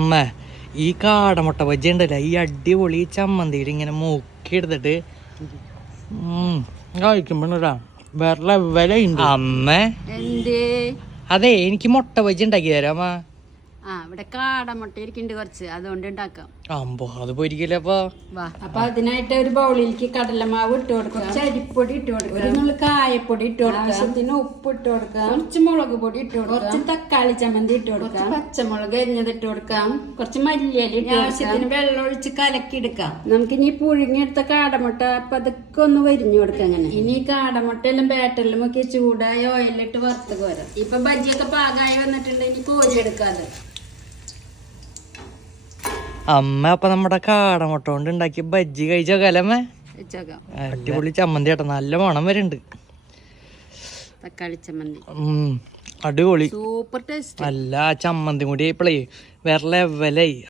അമ്മ ഈ കാടമുട്ട ബജ്ജി ഉണ്ടല്ലോ, ഈ അടിപൊളി ചമ്മന്തിയിൽ ഇങ്ങനെ മുക്കി എടുത്തിട്ട് കഴിക്കുമ്പോഴാ വേറെ വിലയുണ്ട്. അമ്മ അതെ, എനിക്ക് മുട്ട ബജ്ജി ഉണ്ടാക്കി തരാം. ഇവിടെ കാടമുട്ട ഇരിക്കുന്നുണ്ട് കുറച്ച്, അതുകൊണ്ട് ഉണ്ടാക്കാം. അമ്പോ അത് പൊരിക്കലപ്പോ. അപ്പൊ അതിനായിട്ട് ഒരു ബൗളിലേക്ക് കടലമാവ് ഇട്ട് കൊടുക്കാം, കുറച്ച് അരിപ്പൊടി ഇട്ട് കൊടുക്കാം, ഒരു കായപ്പൊടി ഇട്ട് കൊടുക്കാം, ആവശ്യത്തിന് ഉപ്പ് ഇട്ട് കൊടുക്കാം, കുറച്ച് മുളക് പൊടി ഇട്ട് കൊടുക്കാം, കുറച്ച് തക്കാളി ചമ്മന്തി ഇട്ട് കൊടുക്കാം, പച്ചമുളക് അരിഞ്ഞത് ഇട്ട് കൊടുക്കാം, കുറച്ച് മല്ലിയില ഇട്ട് ആവശ്യത്തിന് വെള്ളം ഒഴിച്ച് കലക്കി എടുക്കാം. നമുക്കിനി പുഴുങ്ങിയെടുത്ത കാടമുട്ട പതുക്കെ ഒന്ന് വരിഞ്ഞു കൊടുക്കാം. അങ്ങനെ ഇനി കാടമുട്ട എല്ലാം ബാറ്ററിലും ഒക്കെ ചൂടായ ഓയിലിട്ട് വറുത്ത് കോരാം. ഇപ്പൊ ബജ്ജിയൊക്കെ പാകമായി വന്നിട്ടുണ്ട്, ഇനി കോരിയെടുക്കാതെ. അമ്മ അപ്പൊ നമ്മുടെ കാടമുട്ട കൊണ്ട് ഉണ്ടാക്കിയ ബജ്ജി കഴിച്ചോക്കാലമ്മ. അടിപൊളി ചമ്മന്തി കേട്ടോ, നല്ല മണം വരുന്നുണ്ട്. തക്കാളി ചമ്മന്തി അടിപൊളി, സൂപ്പർ ടേസ്റ്റ്. നല്ല ചമ്മന്തി കൂടി ആയപ്പോഴേ വേറെ ലെവലായി.